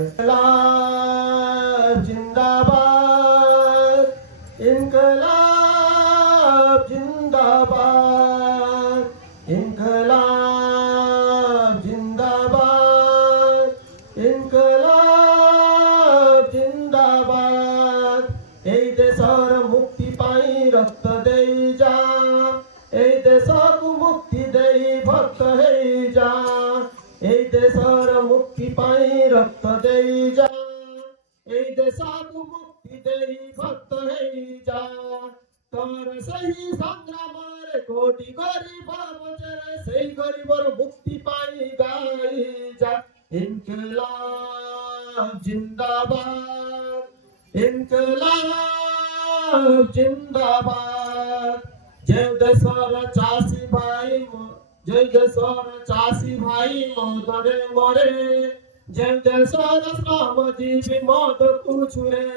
इनकलाब जिंदाबाद, इनकलाब जिंदाबाद, इनकलाब जिंदाबाद, इनकलाब जिंदाबाद। এই দেশৰ মুক্তি পাই রক্ত দেই যা, এই দেশক মুক্তি দেই ভক্ত হেই যা, এই দেশৰ মুক্তি পাই রক্ত দেই যা, এই দেশক মুক্তি দেই ভক্ত হেই যা। তোর সেই সংগ্রামের কোটি গরিব বজরে, সেই গরিবর মুক্তি পাই গাই যা। ইনকলাব জিন্দাবাদ, ইনকলাব জিন্দাবাদ। যে দেশর চাষী ভাই, যে দেশর চাষী ভাই মদরে মরে, যে দেশর শ্রমজীবী মদ কুছুরে,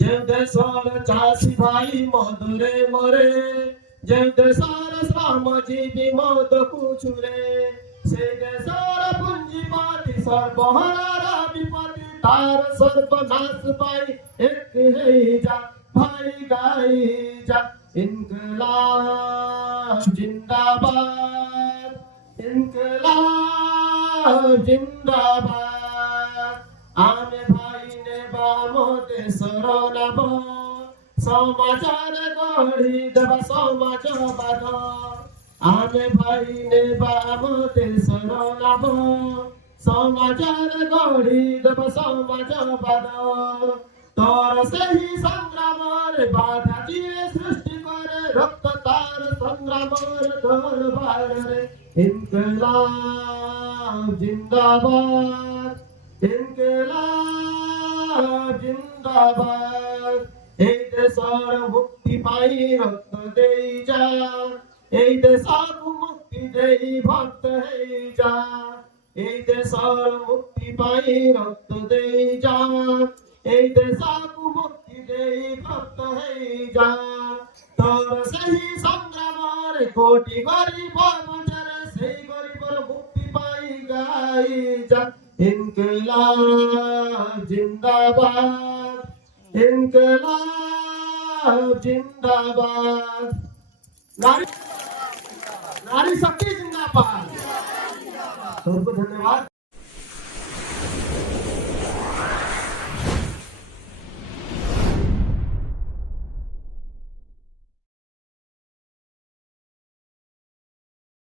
যে দেশর চাষী ভাই মদরে মরে, যে দেশর শ্রমজীবী মদ কুছুরে, সে দেশর পুঞ্জিপতি সর্বহারা বিপত্তি, তার সর্বনাশ পাই এক হেই যা, ভাই গাই যা। ইনকলাব জিন্দাবাদ, ইনকলাব জিন্দাবাদ। আমি ভাই নেবা মোতে শরণাব, সমাজের গড়ি দেবা সমাজবাদ। আমি ভাই নেবা মোতে শরণাব, সমাজের গড়ি দেবা সমাজবাদ। তোর সেই সংগ্রামের বাধা দিয়ে সৃষ্টি করে রক্ত তার সংগ্রামের দরবারে। ইনকলাব জিন্দাবাদ, ইনকলাব জিন্দাবাদ। এই দেশের মুক্তি পাই রক্ত দেই যা, এই দেশক মুক্তি দেই ভক্ত হেই যা, এই দেশের মুক্তি পাই রক্ত দেই যা, এই দেশক মুক্তি দেই ভক্ত হেই যা। তোর সেই সংগ্রামের কোটি গরিব বজরে, সেই গরিবর মুক্তি পাই গাই যা। ইনকলাব জিন্দাবাদ, ইনকলাব জিন্দাবাদ। নারী শক্তি জিন্দাবাদ। सबको धन्यवाद।